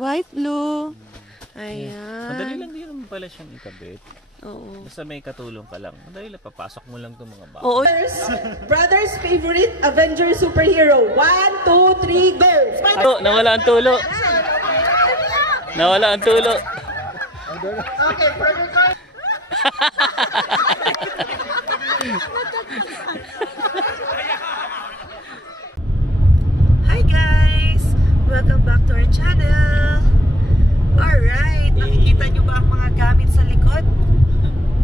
White, blue. Ayan. Madali lang din naman pala siyang ikabit. Oo. Basta may katulong ka lang. Madali lang, papasok mo lang itong mga baka. Oo. Brothers' favorite Avenger superhero. 1, 2, 3, go! Oh, nawala ang tulo. Nawala ang tulo. Okay, brother Carl. Hi guys! Welcome back to our channel. Alright, nakikita nyo ba ang mga gamit sa likod?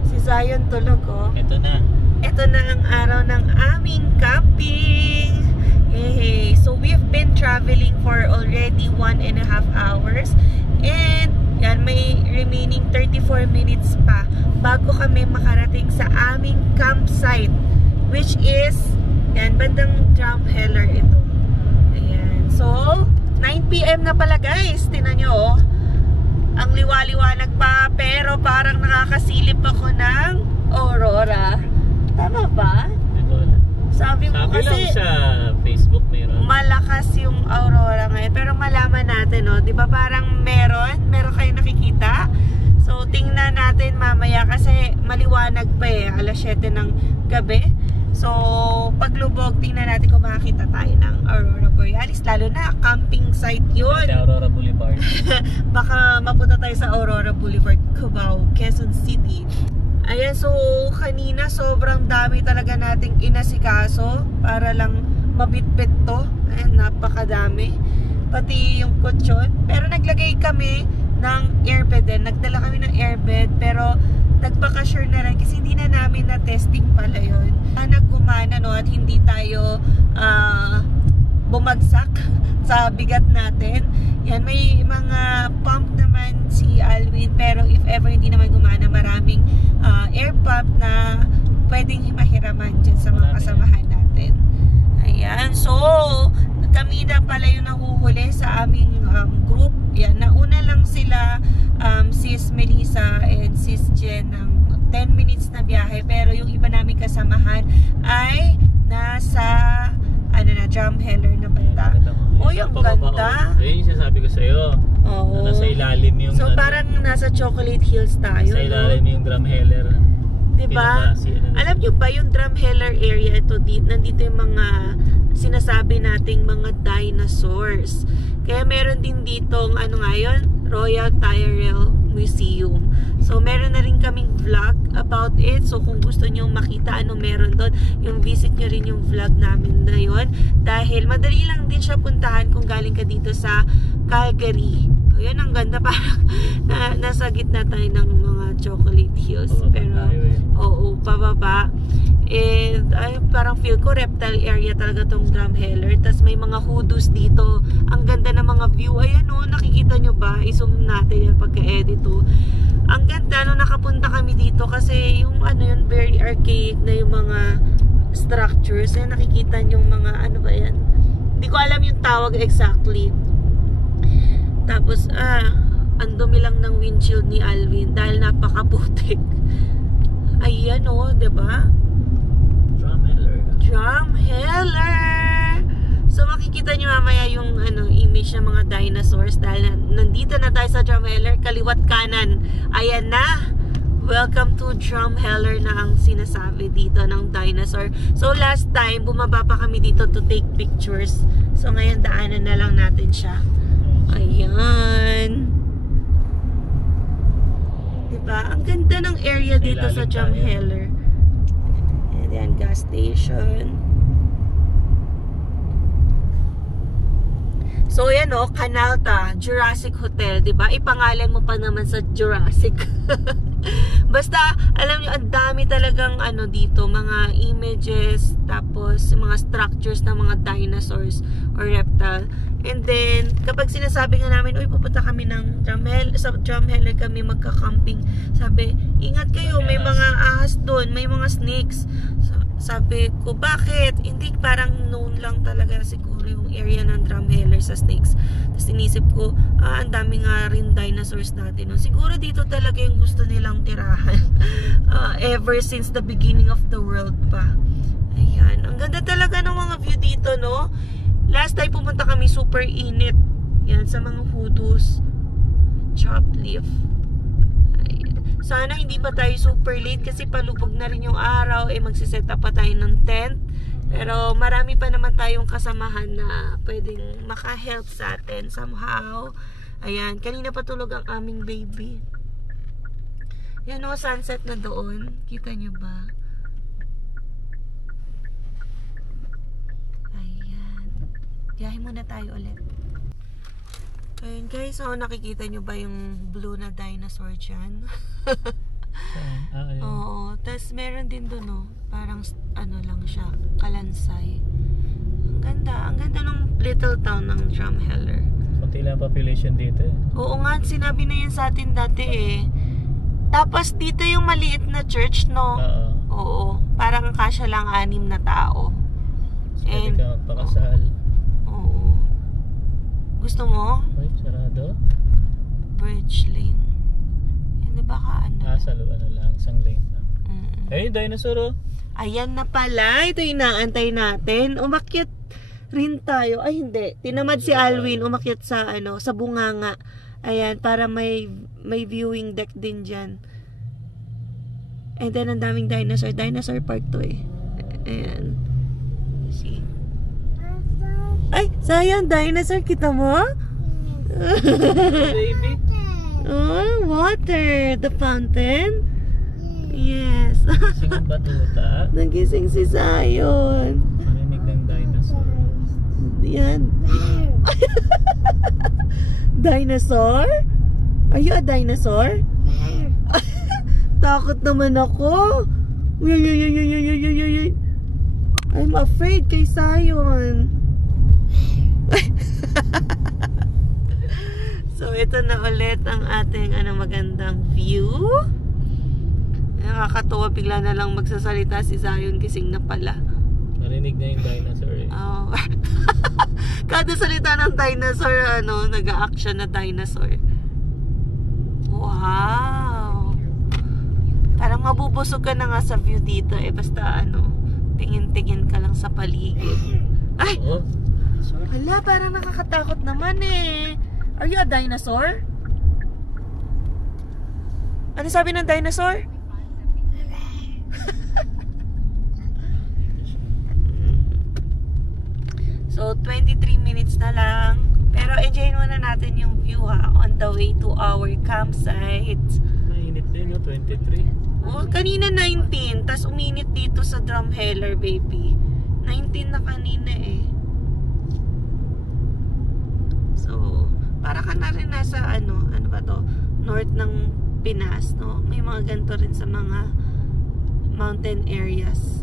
Si Zion tulog, oh. Ito na. Ito na ang araw ng aming camping. Hey, so we've been traveling for already 1.5 hours. And yan, may remaining 34 minutes pa bago kami makarating sa aming campsite, which is yan, bandang Drumheller ito. Ayan. So, 9 PM na pala guys. Tingnan nyo, oh. Ang liwaliwanag pa, pero parang nakakasilip ako ng aurora. Tama ba? Sabi mo kasi lang sa Facebook meron. malakas yung aurora ngayon. Pero malaman natin, no? Di ba parang meron kayong nakikita? So, tingnan natin mamaya kasi maliwanag pa eh. Alas 7 ng gabi. So, paglubog, tingnan natin kung makakita tayo ng Aurora Borealis. Lalo na, camping site yun. Aurora Boulevard. Baka mapunta tayo sa Aurora Boulevard, Cubao, Quezon City. Ayan, so kanina sobrang dami talaga nating inasikaso para lang mabitbit to. Ayan, napakadami. Pati yung kutsyon. Pero naglagay kami ng airbed din. Nagdala kami ng airbed pero nagpaka-sure na rin kasi hindi na namin na-testing pala yun. Nagkumana, no, at hindi tayo bumagsak sa bigat natin. Yan, may mga pump naman si Alwin, pero if ever hindi naman gumana, maraming air pump na pwedeng mahiraman dyan sa mga kasamahan natin. Ayan, so kami na pala yung nahuhuli sa aming group. Yan, nauna lang sila sis Melissa and sis Jen ng 10 minutes na biyahe, pero yung iba namin kasamahan ay nasa Drumheller na banda. Oh, yung ganda. Ayun yung sinasabi ko sa'yo. Oo. Nasa ilalim yung... So, parang nasa Chocolate Hills tayo. Sa ilalim yung Drumheller. Diba? Alam nyo ba yung Drumheller area ito, nandito yung mga sinasabi nating mga dinosaurs. Kaya meron din ditong, ano nga yun? Royal Tyrrell Museum. So, meron na rin kaming vlog about it. So, kung gusto nyo makita ano meron doon, yung visit nyo rin yung vlog namin na yun. Dahil madali lang din siya puntahan kung galing ka dito sa Calgary. So, yun, ang ganda. Parang nasa gitna tayo ng mga Chocolate Hills. Pero, oo, pababa. And parang feel ko reptile area talaga tong Drumheller. Tapos may mga hoodoos dito. Ang ganda ng mga view. Ayan o, nakikita nyo ba? I-zoom natin yan pagka-edit o. Ang ganda nung nakapunta kami dito kasi yung ano yun, very archaic na yung mga structures. Ayan, nakikita nyo yung mga ano ba yan? Hindi ko alam yung tawag exactly. Tapos, ang dumi lang ng windshield ni Alvin dahil napakaputik. Ayan o, diba? Drumheller. So makikita nyo mamaya yung image ng mga dinosaurs dahil nandito na tayo sa Drumheller, kaliwat kanan. Ayan na. Welcome to Drumheller na ang sinasabi dito ng dinosaur. So last time bumaba pa kami dito to take pictures. So ngayon daanan na lang natin siya. Ayan. Diba? Ang ganda ng area dito sa Drumheller. Ayan, gas station. So, yan o, Canalta, Jurassic Hotel, diba? Ipangalan mo pa naman sa Jurassic. Basta, alam nyo, ang dami talagang dito, mga images, tapos mga structures ng mga dinosaurs or reptile. And then, kapag sinasabi nga namin, uy, pupunta kami ng Drumheller, sa Drumheller kami magka-camping. Sabi, ingat kayo, may mga ahas doon, may mga snakes. Sabi ko, bakit? Hindi, parang known lang talaga siguro yung area ng Drumheller sa snakes. Tapos inisip ko, ang dami nga rin dinosaurs natin. No? Siguro dito talaga yung gusto nilang tirahan. Ever since the beginning of the world pa. Ayan. Ang ganda talaga ng mga view dito, no? Last time pumunta kami, super init. Yan, sa mga hoodoos. Chop leaf. Ayan. Sana hindi pa tayo super late kasi palubog na rin yung araw. Magsiset up pa tayo ng tent. Pero marami pa naman tayong kasamahan na pwedeng maka-help sa atin somehow. Ayan, kanina patulog ang aming baby. Yan o, sunset na doon. Kita nyo ba? Ayan. Biyahe muna tayo ulit. Ayan guys, so nakikita nyo ba yung blue na dinosaur dyan? Oo, tas meron din doon no, parang ano lang siya, kalansay. Ang ganda ng little town ng Drumheller. Kunti lang population dito eh. Oo nga, sinabi na yan sa atin dati eh. Tapos dito yung maliit na church no. Oo, parang kasya lang 6 na tao. Pwede ka magpakasal. Oo. Gusto mo? Ay, sarado. Bridge lane. Hindi ba ka ano? Ano lang, isang lane lang. Ayun, dinosaur oh. Ayan na pala. Ito yung inaantay natin. Umakyat rin tayo. Ay, hindi. Tinamad si Alwin. Umakyat sa, sa bunganga. Ayan, para may viewing deck din dyan. And then, ang daming dinosaur. Dinosaur park to eh. Ayan. See? Ay, sayang. Dinosaur. Kita mo? Baby. Oh, water. The fountain. Yes. Sing batuta. Nagising si Zion. Marinig ng dinosaur. Yan. Dinosaur? Are you a dinosaur? Takot naman ako. I'm afraid kay Zion. So, ito na ulit ang ating magandang view. Nakakatuwa, bigla na lang magsasalita si Zion, gising na pala. Narinig na yung dinosaur eh. Oh. Kada salita ng dinosaur, nag-a-action na dinosaur. Wow! Parang mabubusog ka na nga sa view dito eh. Basta tingin-tingin ka lang sa paligid. Ay! Oh. Hala, parang nakakatakot naman eh. Are you a dinosaur? Ano sabi ng dinosaur? So, 23 minutes na lang. Pero enjoy muna natin yung view ha. On the way to our campsite. Mainit din no, 23. Oh, kanina 19. Tas uminit dito sa Drumheller, baby. 19 na kanina eh. So, para ka na rin nasa ano ba to? North ng Pinas, no? May mga ganito rin sa mga mountain areas.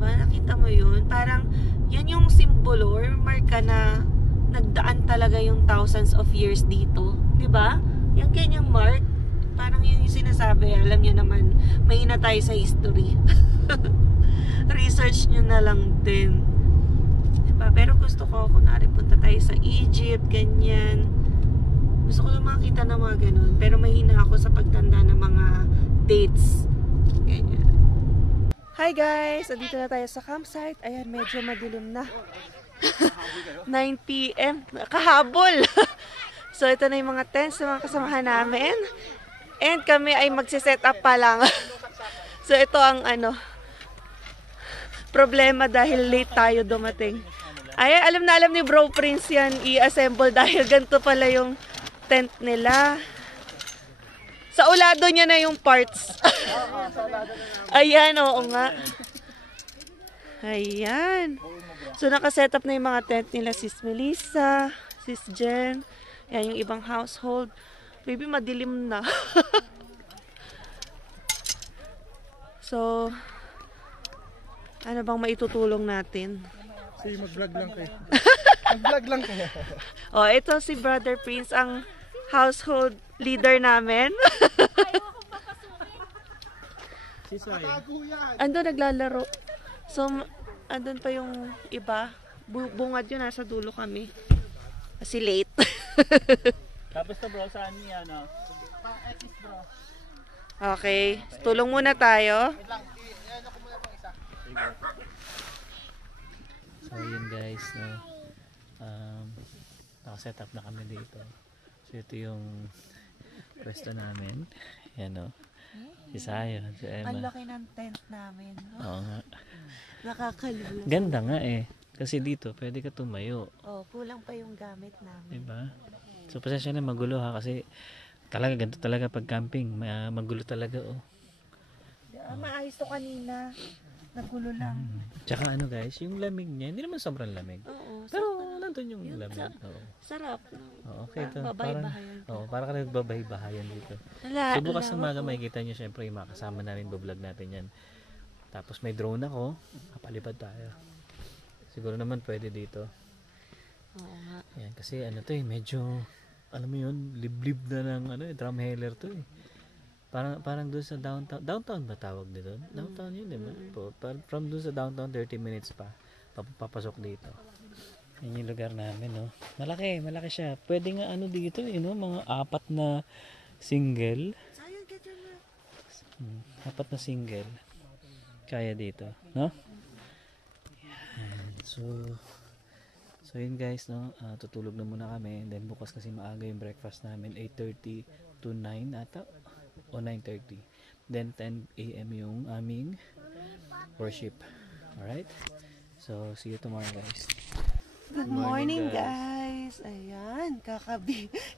Diba? Nakita mo yun? Parang, yan yung simbolo or marka na nagdaan talaga yung thousands of years dito. Diba? Yung kanyang mark, parang yun yung sinasabi. Alam nyo naman, may na tayo sa history. Research nyo na lang din. Diba? Pero gusto ko, kunwari punta tayo sa Egypt, ganyan. Gusto ko lang makita ng mga ganun. Pero mahina ako sa pagtanda ng mga dates. Ganyan. Hi guys! Andito na tayo sa campsite. Ayan, medyo madilim na. 9 PM. Kahabol! So, ito na yung mga tents ng mga kasamahan namin. And kami ay magsiset up pa lang. So, ito ang problema dahil late tayo dumating. Ay, alam na alam ni Bro Prince yan i-assemble dahil ganito pala yung tent nila. Sa ulado niya na yung parts. Ayan, oo nga. Ayan. So, nakaset up na yung mga tent nila. Sis Melissa, Sis Jen. Ayan yung ibang household. Baby, madilim na. So, ano bang maitutulong natin? Sige, mag-vlog lang kayo. Mag-vlog lang kayo. Oh, ito si Brother Prince, ang household leader namin. Andun naglalaro. So, andun pa yung iba. Bungad yun, nasa dulo kami. Kasi late. Tapos to bro, saan niya Okay, tulong muna tayo. So yun guys, no? Nakaset up na kami dito. So ito yung pwesto namin. Yan o. Si Sayon, si Emma. Ang laki ng tent namin. Oo nga. Nakakalula. Ganda nga eh. Kasi dito, pwede ka tumayo. Oh, kulang pa yung gamit namin. Diba? So pasensya na magulo ha. Kasi talaga ganito talaga pag camping. Magulo talaga oh. Maayos to kanina. Nagulo lang. Tsaka ano guys, yung lamig niya, hindi naman sobrang lamig. Oo. Pero nandun yung lamig. Oo. Sarap. Oo, okay ito. Bahay-bahayan. Parang ka nagbabahay-bahayan dito. So bukas ng umaga makikita nyo syempre yung mga kasama namin, bablog natin yan. Tapos may drone ako, kapalipad tayo. Siguro naman pwede dito. Oo nga. Yan, kasi ano to eh, medyo, alam mo yun, liblib na ng drumheller to eh. Parang doon sa downtown ba tawag dito? Downtown yun, di ba? From doon sa downtown, 30 minutes pa, papasok dito. Yan yung lugar namin, no? Malaki siya. Pwede nga ano dito, mga 4 na single. Sayang, get your na. 4 na single. Kaya dito, no? Yan. So yun guys, no? Tutulog na muna kami. Then bukas kasi maaga yung breakfast namin, 8:30 to 9 ata. O 9:30. Then 10 AM yung aming worship. Alright? So, see you tomorrow guys. Good morning guys. Ayan,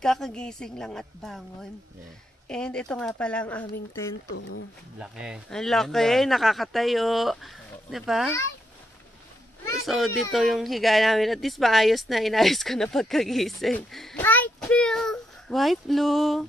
kakagising lang at bangon. Yeah. And ito nga pala ang aming tent. Oh. Laki. Ang laki, nakakatayo. Diba? So, dito yung higa namin. At least maayos na, inayos ko na pagkagising. White blue. White blue.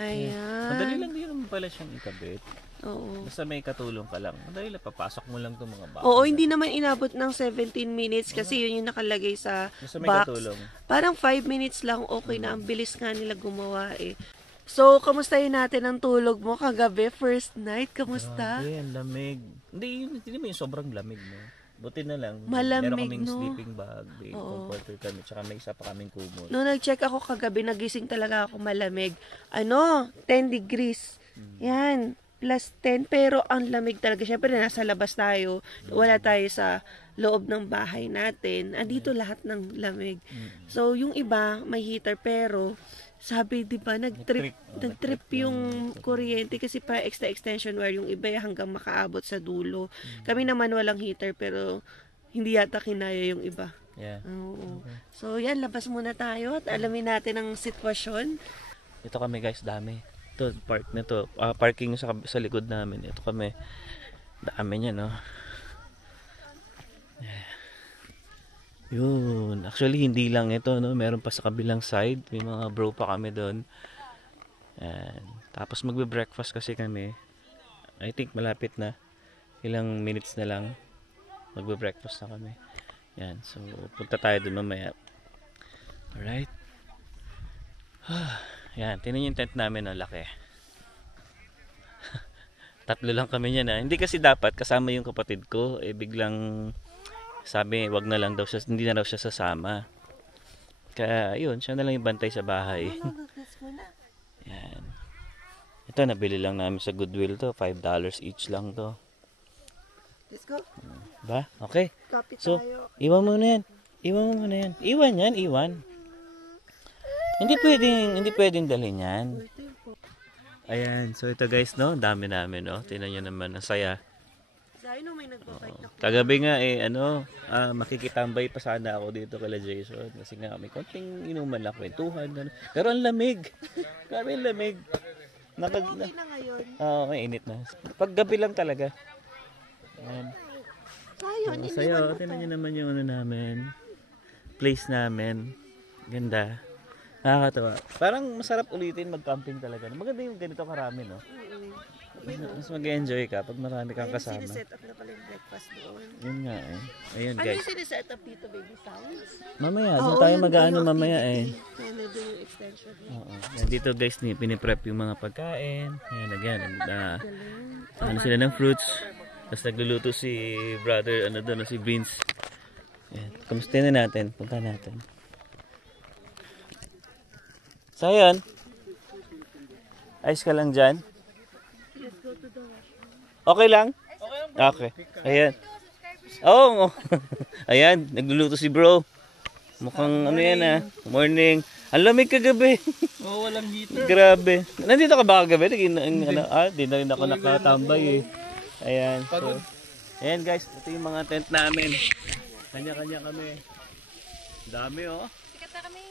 Ayan. Madali lang din naman pala siyang ikabit. Oo. Basta may katulong ka lang. Madali lang, papasok mo lang itong mga box. Oo, hindi naman inabot ng 17 minutes kasi yun yung nakalagay sa Basta may box. katulong. Parang 5 minutes lang, okay na. Ang bilis nga nila gumawa eh. So, kamustahin natin ang tulog mo kagabi? First night, kamusta? Grabe, ang lamig. Hindi naman yung sobrang lamig, no? Buti na lang. Malamig, meron kaming no? sleeping bag, may comforter kami, tsaka may isa pa kaming kumot. Nung nag-check ako kagabi, nagising talaga ako malamig. 10 degrees. Yan, plus 10. Pero ang lamig talaga. Siyempre, nasa labas tayo. Wala tayo sa loob ng bahay natin. Andito lahat ng lamig. So, yung iba, may heater. Pero, sabi, di ba, nag-trip yung kuryente kasi pa extra extension wire yung iba hanggang makaabot sa dulo. Kami naman walang heater pero hindi yata kinaya yung iba. Yeah. Oo. So yan, labas muna tayo at alamin natin ang sitwasyon. Ito kami guys, dami. Ito, park na to. Parking sa likod namin. Ito kami. Dami niya, no? Yun. Actually, hindi lang ito, no? Meron pa sa kabilang side. May mga bro pa kami doon. Tapos magbe-breakfast kasi kami. I think malapit na. Ilang minutes na lang. Magbe-breakfast na kami. Yan. So, punta tayo doon mamaya. Alright. Yan. Tingnan yung tent namin. Ang laki. 3 lang kami niyan, ha? Hindi kasi dapat kasama yung kapatid ko. Biglang sabi, wag na lang daw siya, hindi na daw siya sasama. Kaya, yun, siya na lang yung bantay sa bahay. Yan. Ito, nabili lang namin sa Goodwill to. $5 each lang to. Let's go. Ba? Okay. Copy So, tayo. iwan mo na yan. Iwan yan, iwan. Hindi pwedeng dalhin yan. Ayan, so ito guys, no? Dami namin, no? Tingnan nyo naman, ang saya. Sabi nung may nagbabike na Kagabi nga makikitambay pa sana ako dito kala Jason kasi nga may konting inuman lang, kwentuhan, gano'n. Pero ang lamig. Grabe ang lamig. okay na ngayon. Oo, may init na. Paggabi lang talaga. Ayan. Tayo, Masaya, tingnan nyo naman yung namin. Place namin. Ganda. Nakakatawa. Parang masarap ulitin mag-camping talaga. Maganda yung ganito karami, no? Mas mag-enjoy ka pag marami kang kasama. Siniset up na pala yung breakfast doon. Yun nga eh. Ayun Ano guys. yung siniset up dito, baby sounds? Mamaya, doon tayo mag-ano mamaya eh. Kaya na doon yung extension. Oo. Yan, dito guys, piniprep yung mga pagkain. Ayan, again. Ano sila ng fruits. Tapos nagluluto si brother, si Vince. Ayan. Kamusta na natin? Punta natin. So, ayan. Ayos ka lang dyan? Okay lang? Okay. Ayan. Oo. Ayan, nagluluto si bro. Mukhang ano yan ah. Morning. Ang lamig kagabi. Oo, walang heater. Grabe. Nandito ka ba kagabi? Di na rin ako nakatambay eh. Ayan. So, ayan guys, ito yung mga tent namin. Kanya-kanya kami. Dami oh. Sikat na kami.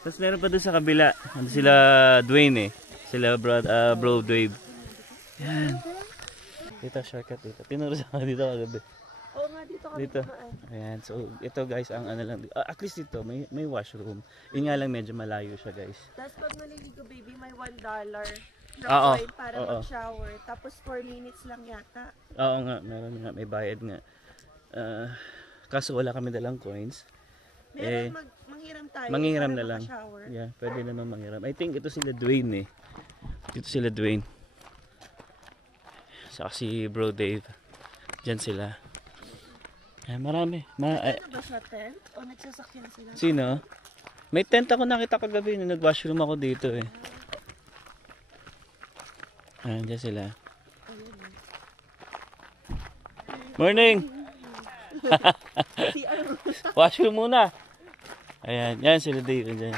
Tapos meron pa doon sa kabila. Ano sila Dwayne eh. Sila bro Dwayne. Yan. Dito, shortcut dito. Tinuro sa dito kagabi. Oo nga, dito kami Dito. kumaan. Ayan. So, ito guys, ang ano lang. At least dito, may washroom. Yun nga lang, medyo malayo siya guys. Tapos pag naliligo baby, may $1 na Oo. coin para Oo. mag-shower. Tapos 4 minutes lang yata. Oo nga, meron nga. May bayad nga. Kaso wala kami dalang coins. Meron manghiram tayo. Manghiram para na lang. maka-shower. Yeah, pwede naman manghiram. I think ito sila Dwayne eh. Dito sila Dwayne. Saka si Bro Dave. Diyan sila. Ay, marami. Ano ba siya, tent? O nagsasakyan sila? Sino? May tent ako nakita kagabi nung nag-washroom ako dito eh. Ayan, dyan sila. Morning! Washroom muna! Ayan, yan sila Dave. Dyan.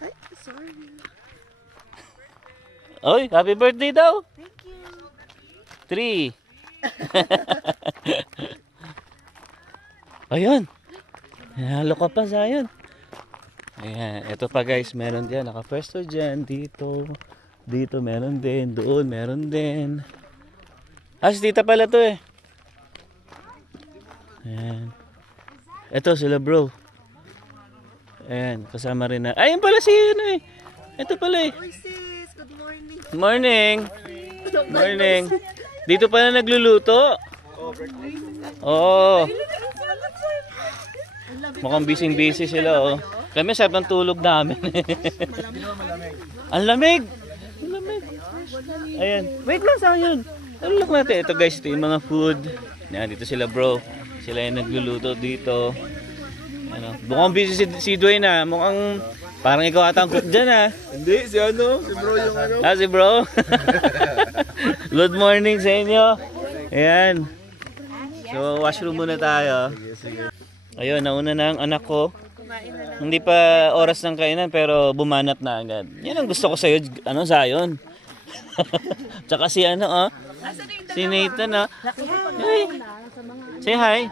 Ay, sorry. Oy, happy birthday daw! Thank you. 3. Ayun. Halo ka pa sa yun. Ayan, ito pa guys, meron diyan nakapwesto diyan dito. Dito meron din, doon meron din. Dito pala 'to eh. Ayan. Ito sila bro. Ayan, kasama rin na. Ayun pala si ano eh. Ito pala eh. Uy sis, good morning. Morning. Morning. Dito pala nagluluto. Oo. Mukhang busy sila oh. Kami sarap ng tulog namin. Ang lamig. Ang lamig. Ayan. Wait lang sa yun. Look natin. Ito guys, ito yung mga food. Yan, dito sila bro. Sila yung nagluluto dito. Ano, mukhang busy si Dwayne ah. Mukhang parang ikaw ata ang cook dyan ah. Hindi, si ano? Si bro yung ano? Si bro. Good morning sa inyo. Ayan. So, washroom muna tayo. Ayun, nauna na ang anak ko. Hindi pa oras ng kainan pero bumanat na agad. Yan ang gusto ko sa'yo, ano, Zion. Tsaka si ano, oh. Si Nathan, oh. Hey. Say hi.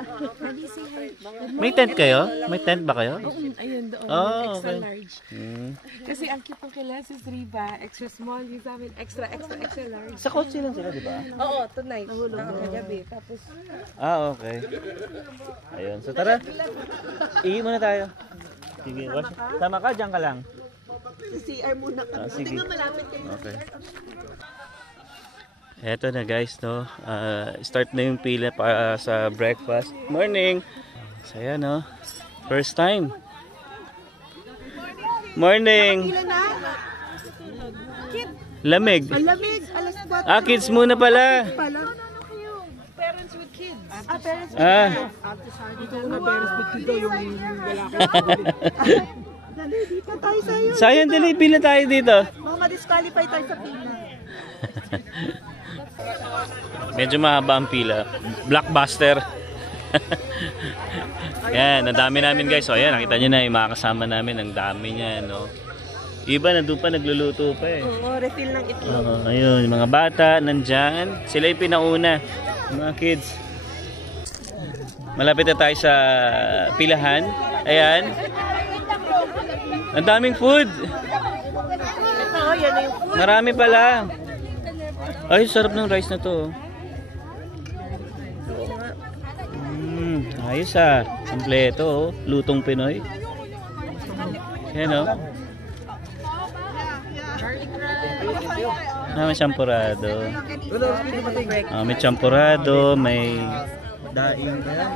May tent kayo? May tent ba kayo? Ayun doon, Oh, extra okay. large. Hmm. Kasi ang cute ng kila si Riva, extra small, yung sa amin, extra large. Sa kotse lang sila, di ba? Oo, tonight. Nahulog kagabi. Tapos, Okay. Ayun, so tara. Ihi muna tayo. Sige, tama ka, dyan ka lang. CR muna kami. Sige. Tingnan malapit kayo. Okay. Eto na guys, no. Start na yung pila para sa breakfast. Morning. Saya no. First time. Morning. Ilan na? Lamig. Malamig. Alas 4. Kids muna pala. Pala. parents with kids. Parents. Dito na parents with kids daw yung lalaki. Dali, dito tayo sa'yo. Sayang din, pila tayo dito. Mga ma-disqualify tayo sa pila. Medyo mahaba ang pila. Blockbuster. Yan, ang dami namin guys. So ayan, nakita nyo na yung mga kasama namin. Ang dami niya, no. Iba, nandun pa, nagluluto pa eh. Oo, refill ng itlog. Ayun, yung mga bata, nandyan. Sila yung pinauna. Yung mga kids. Malapit na tayo sa pilahan. Ayan. Ang daming food. Ito, yan na yung food. Marami pala. Ay, sarap ng rice na to. Ayos ah. Kompleto oh. Lutong Pinoy. Yan oh. May champurado. May champurado, may Daing ka yan.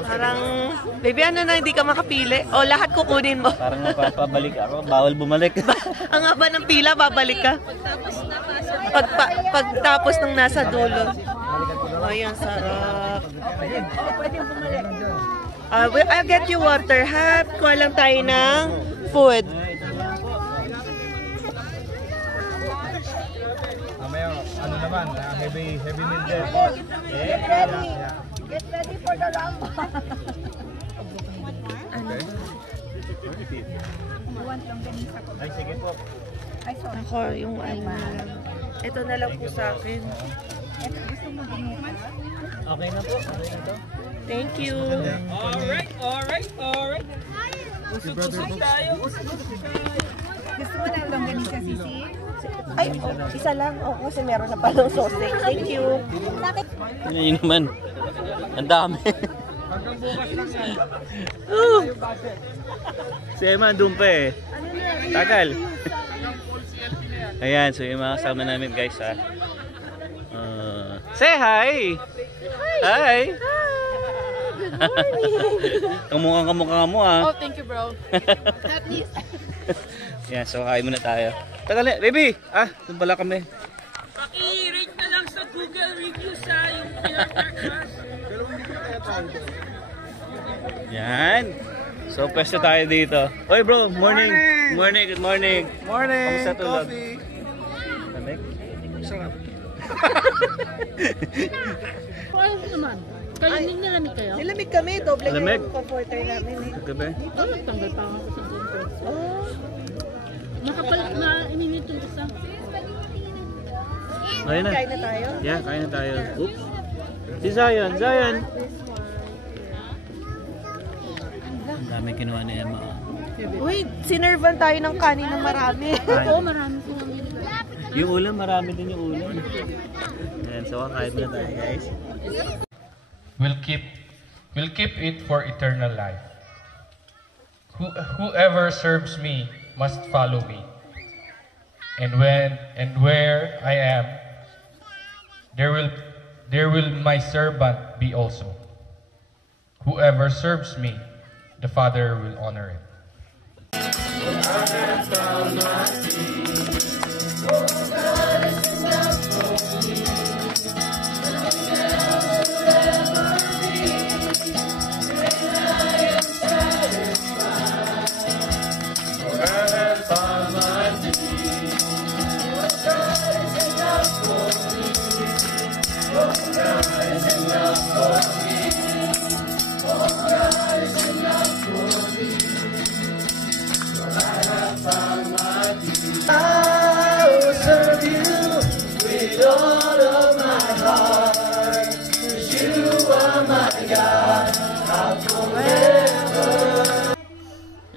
Parang, baby, ano na, hindi ka makapili? O, lahat kukunin mo. parang napapabalik ako. Bawal bumalik. Ang haba ng pila, babalik ka. Pagtapos ng nasa dulo. O, yan, sarap. I'll get you water, ha? Kuha lang tayo ng food. Mamaya, ano naman, heavy meal din. Get ready for the rumba. Ano? Want longganisa ko. Ay, sige po. Ay, sorry. Ako, yung ano na lang. Ito na lang po sa akin. Gusto mo ganito? Okay na po. Okay na to. Thank you. Alright. Usog-usog tayo. Gusto mo ng longganisa, Sisi? Ay, isa lang. Kasi meron na palang sausage. Thank you. Yun naman. Ang dami. Hanggang bukas lang yan. Si Emma, doon pa eh. Tagal. Ayan, so yung mga kasama namin guys ha. Say hi! Hi! Kamukha mo ha. Oh, thank you, bro. Yan, so kain muna tayo. Tagal na, baby! Doon pala kami. Paki-rate na lang sa Google reviews sa yung breakfast. Yan. So, pwesto tayo dito. Oy bro, morning! Morning, good morning! Morning! Kamusta tulog? Coffee! Lamig? Sarap. Ano naman? Kayo din nalamig kayo? Nilamig kami. Doble Nilamig? yung comforter namin eh. Gabi? Oh, nagtanggal pa ako sa dito. Oh. Ininit yung isa. Kain na. Kain na tayo. Yeah, kain na tayo. Oops. Si Zion, Zion! Ang dami kinuha ni Emma. Uy, sinervan tayo ng kanin ng marami. Oo, marami po ang Yung ulam, marami din yung ulam. Ayan, so kakain na tayo guys. Will keep it for eternal life. Whoever serves me must follow me. And where I am, there will my servant be also. Whoever serves me, the Father will honor him.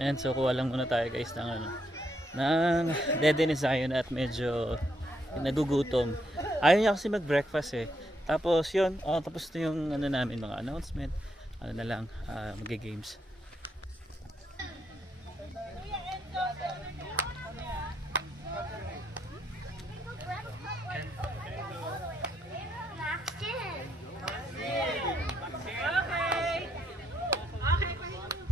And so kuha lang muna tayo guys ng dede ni Zion at medyo nagugutom. Ayaw niya kasi mag-breakfast eh. Tapos yun, tapos ito yung namin mga announcement. Na lang, mag-games.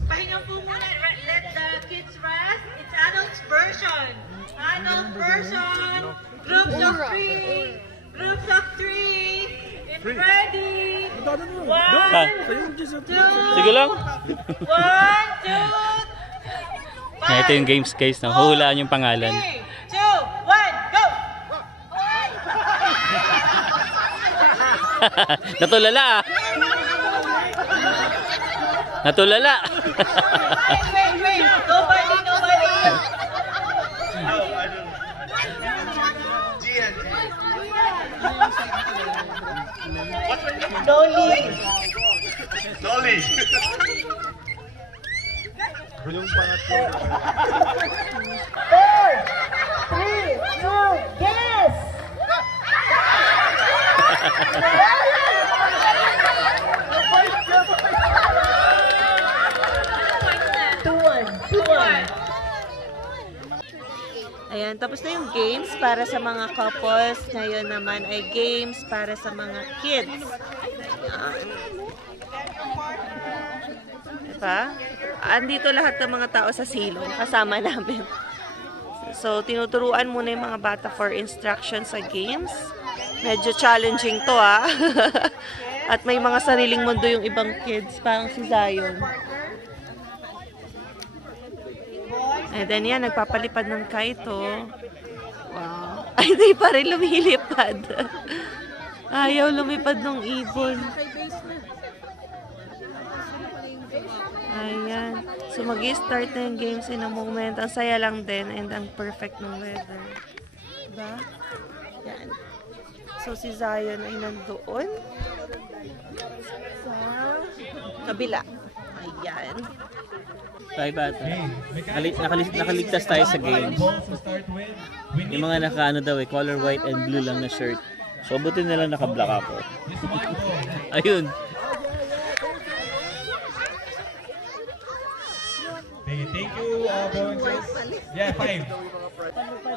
Pahinga po muna. Let the kids rest. It's adults version. Adult version. Groups of three. Groups of three. It's ready. One, two. Sige lang. 1, 2, 5. Ito yung games guys. Huhulaan yung pangalan. 3, 2, 1, go! Natulala ah. Natulala. Wait. Nobody. Dolly! Yung pangatlo. 4, 3, 2, yes! 2-1. Ayan, tapos na yung games para sa mga couples. Ngayon naman ay games para sa mga kids. Ayan. Diba? Andito lahat ng mga tao sa silong. Kasama namin. So, tinuturuan muna yung mga bata for instruction sa games. Medyo challenging to ah. At may mga sariling mundo yung ibang kids. Parang si Zion. And then yan, nagpapalipad ng kite oh. Wow. Ay, di pa rin lumilipad. Ayaw lumipad ng ibon. So, mag-i-start na yung games in a moment. Ang saya lang din and ang perfect ng weather. Diba? Yan. So, si Zion ay nandoon sa kabila. Ayan. Bye, bata. Nakaligtas tayo sa game. Yung mga naka-ano daw eh, color white and blue lang na shirt. So, buti na lang naka-black ako. Ayun. Thank you, bro and sis. Yeah, 5.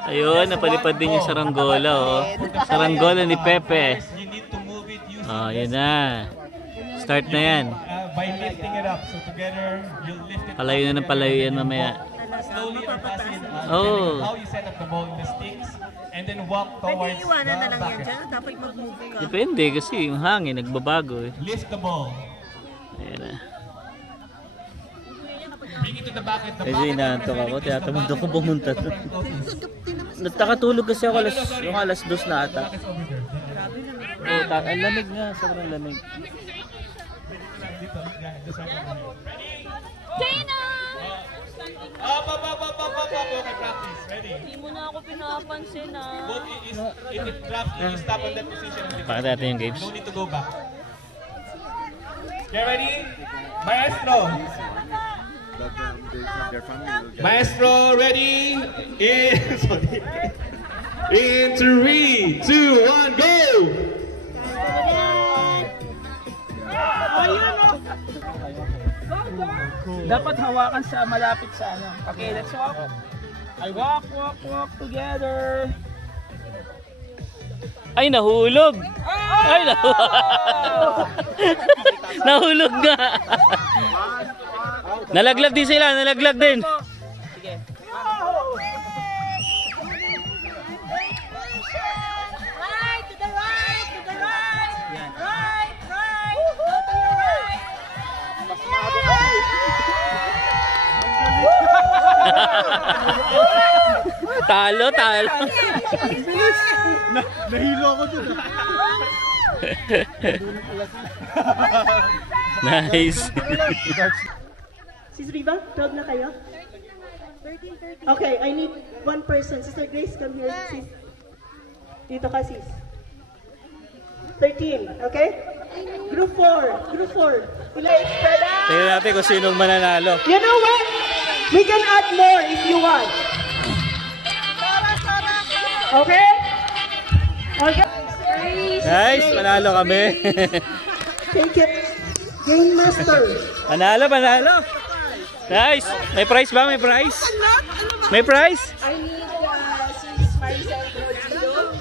Ayun, napalipad din yung saranggola, oh. Saranggola ni Pepe. You need to move it using Oh, yun na. Start na yan. by lifting it up. So together, you'll lift it Palayo na ng palayo yan mamaya. slowly or fast in Oh. how you set up the ball in the sticks and then walk towards the bucket. Dapat mag-move ka. Depende kasi yung hangin nagbabago eh. Lift the ball. Ayan na. Bring it to the bucket. The Medyo inaantok ako. Tinatamad ako pumunta doon. Nakatulog kasi ako yung alas 2 na ata. Oh, ang lamig nga. Sobrang lamig. Tina! Up. Okay, practice. Ready? Hindi mo na ako pinapansin ah. Both if it drops, you stop on that position. Pakita natin yung games. No need to go back. Get ready? Maestro. Maestro, ready? In 3, 2, 1, go! Dapat hawakan sa malapit sa ano. Okay, let's walk. I walk together. Ay, nahulog! Ay, nahulog! Nahulog nga! Nalaglag din sila, nalaglag din. Sige. Right, to the right, to the right. Right, go to your right. Talo. Nahilo ako dun. Nice. Sis Riva, 12 na kayo? 13. Okay, I need one person. Sister Grace, come here. Sis. Dito ka, sis. 13, okay? Group 4. Like, spread out. Tingnan natin kung sinong mananalo. You know what? We can add more if you want. Okay? Okay. Nice, panalo kami. Take it. Game master. Panalo. Nice. May prize ba? May prize? May prize? I need sis Maricel Rodrigo.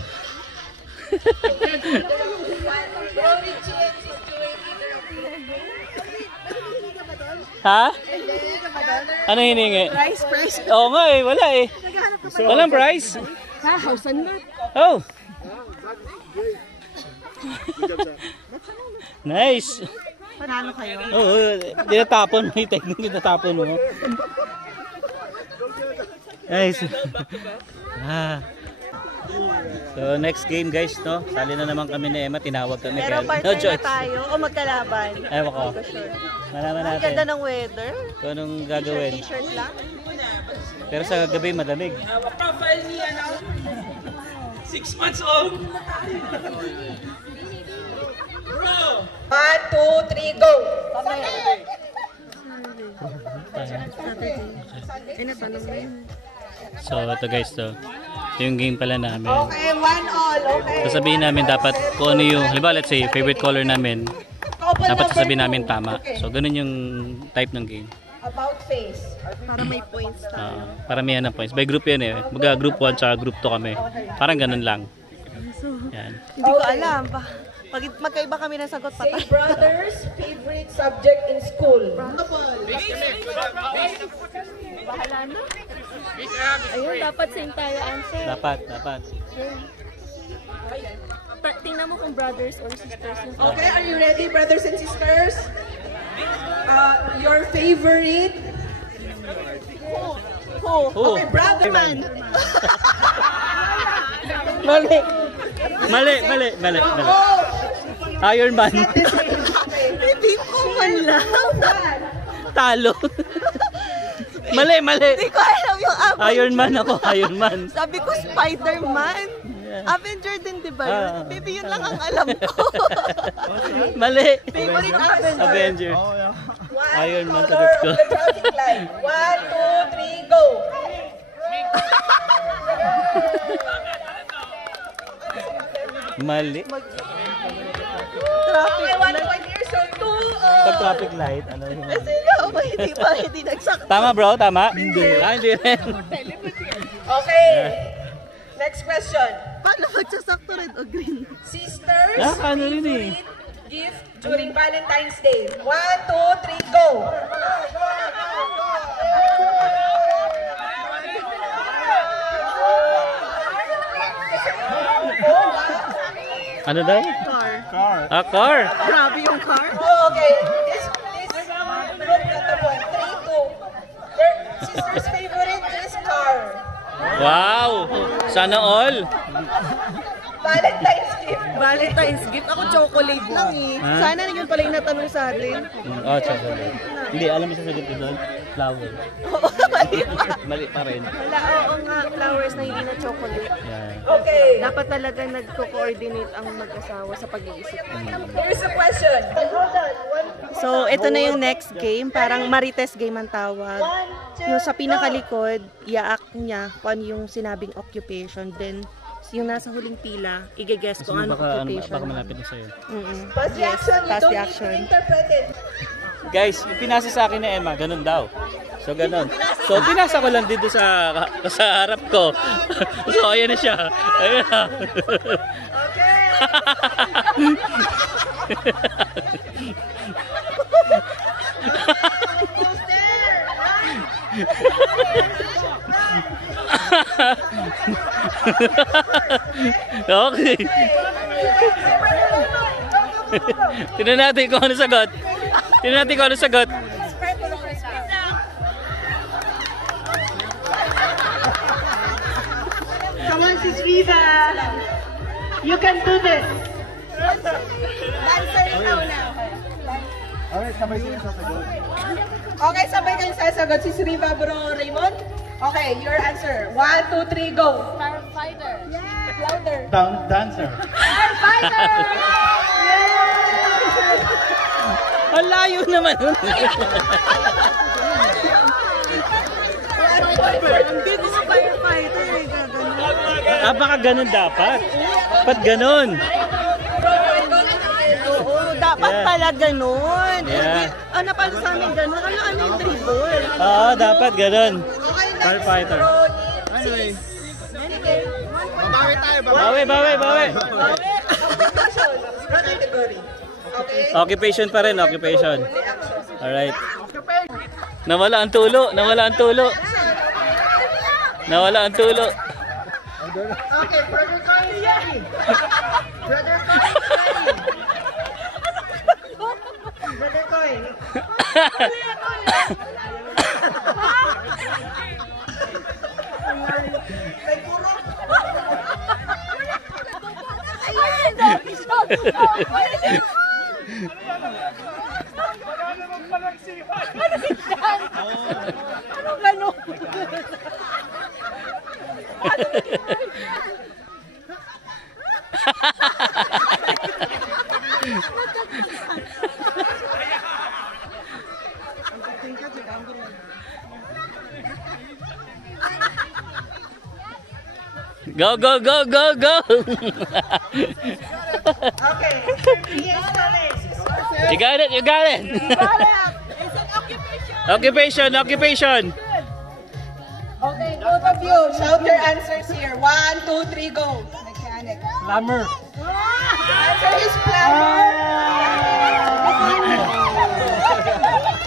Ha? Ano hiningi? Prize. Oo nga eh, wala eh. Walang prize. Ha, house and lot. Oh. Nice. Panalo kayo. Oo, tinatapon mo yung technique, tinatapon mo. Nice. So next game guys, no? Sali na naman kami ni Emma, tinawag kami. Pero partner na tayo o magkalaban? Ewan ko. Malaman Ang natin ganda ng weather. kung anong gagawin. T-shirt lang. Pero sa gabi madamig. Profile niya na. 6 months old. 1, 2, 3, go! So ito guys, to. Ito yung game pala namin. Okay, 1-1. Okay. Sasabihin namin dapat kung ano yung, halimbawa let's say favorite color namin, dapat sasabihin namin tama. So ganun yung type ng game. About face. Para may points tayo. Paramihan ng points. By group yan eh. Baga group 1 tsaka group 2 kami. Parang ganun lang. Yan. Hindi ko alam. Pag magkaiba kami ng sagot pa. Say brother's favorite subject in school. Bahala na. Ayun, dapat same tayo answer. Dapat. Tingnan mo kung brothers or sisters yung Okay, are you ready, brothers and sisters? Your favorite? Oh. Okay, brother man. Mali. Iron Man. Hindi ko man lang. Talo. Mali. Hindi ko alam yung Avenger. Iron Man ako, Iron Man. Sabi ko Spider-Man. Yeah. Avenger din, di ba yun? Baby, yun lang ang alam ko. Mali. Favorite Avenger. Avenger. Oh, yeah. Iron Man sagot ko. 1, 2, 3, go! Mali. Okay, 1 point here, so 2. Pag traffic light, ano yung... Sino? Hindi nagsakto. Tama bro, tama? Hindi. Hindi rin. Okay. Next question. Paano magsasakto red o green? Sisters, Ano rin eh. favorite gift during Valentine's Day. 1, 2, 3, go! Ano daw? Car. Car. Grabe yung car. Oh, okay. This group got the point. 3, 2. Your sister's favorite is car. Wow. Sana all. Valentine's gift. Valentine's gift. Ako chocolate lang eh. Ha? Sana yun pala yung natanong sa atin. Oh, chocolate. Hindi, alam mo sa sagot ko doon? Flower. Oo, mali pa. Mali pa rin. Wala, oo nga, flowers na hindi na chocolate. Yan. Okay. Dapat talaga nagko-coordinate ang mag-asawa sa pag-iisip. Here's a question. Hold on. So, ito na yung next game. Parang Marites game ang tawag. Yung sa pinakalikod, i-act niya kung ano yung sinabing occupation. Then, yung nasa huling pila, i-guess ko ano occupation. Baka malapit na sa'yo. Pass the Yes, action. You pass don't the need action. to interpret it. Guys, yung pinasa sa akin na Emma, ganun daw. So, ganun. So, pinasa ko lang dito sa harap ko. So, ayan na siya. Ayan na. Okay. Tingnan natin kung ano sagot. Tingnan natin kung ano sagot. Come on, Sis Riva. You can do this. Dancer ikaw na. Okay, sabay sila sasagot. Okay, sabay kayong sasagot. Si Riva, bro, Raymond? Okay, your answer. 1, 2, 3, go. Firefighter. Yeah. Louder. Dancer. Firefighter! Ang layo naman. Dito sa firefighter, eh, gagano. Baka ganun dapat. Ba't ganun? Oo, dapat pala ganun. Yeah. Ano pala sa amin ganun? Ano yung dribble? Oo, dapat ganun. Okay, next. Firefighter. Anyway. Bawi. Occupation. Category. Okay? Occupation pa rin, occupation. Alright. Nawala ang tulo. Okay, brother Coin is ready. Brother Coin is ready. Brother Coin. Kay Puro. Ano ganun? Go! Okay. Yes, You got it. It's an occupation. Occupation. Okay, both of you, shout your answers here. 1, 2, 3, go. Mechanic. Plumber. Answer is plumber.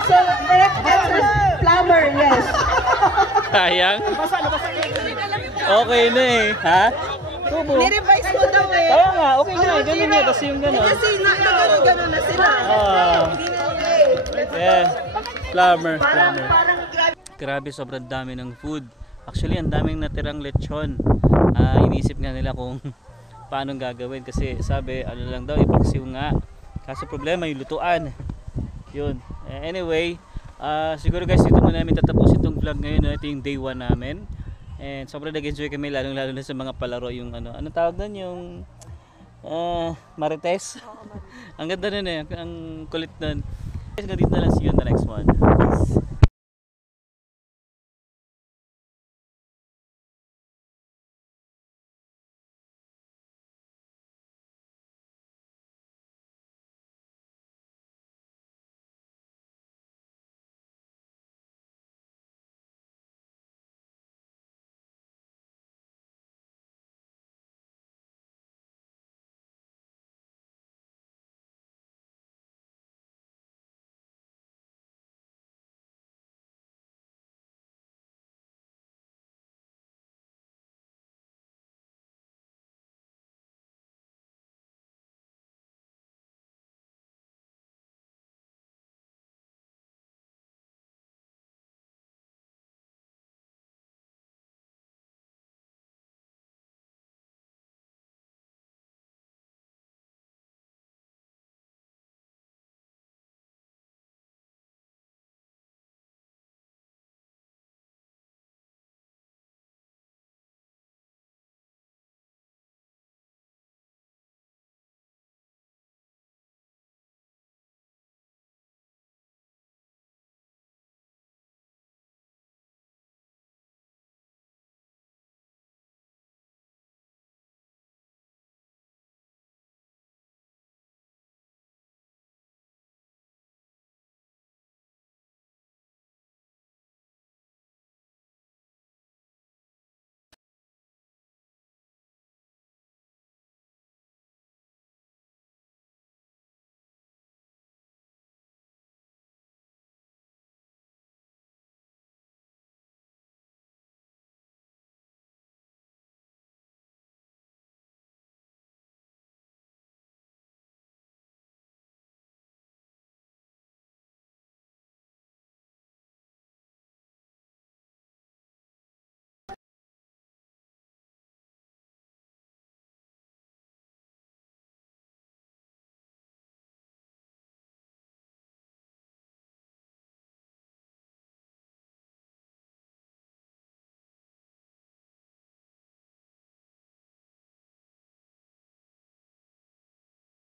So, correct answer is plumber, yes. Sayang. Okay na eh. Ha? Tubo. Ni-revise mo daw eh. Kaya nga, okay na. Ganun nga. Tapos yung gano'n. Kasi nagano-gano na sila. Hindi na Yeah. Plumber. Grabe, sobrang dami ng food. Actually, ang daming natirang lechon. Inisip nga nila kung paano gagawin. Kasi sabi, ano lang daw, ipaksiw nga. Kaso problema, yung lutuan. Yun. Anyway, siguro guys, dito muna namin tatapos itong vlog ngayon, no? Ito yung day 1 namin. And sobrang nag-enjoy kami, lalo na sa mga palaro, yung ano tawag doon, yung Marites. Ang ganda nun eh, ang kulit nun. Guys, hanggang dito na lang, see you on the next one. Peace.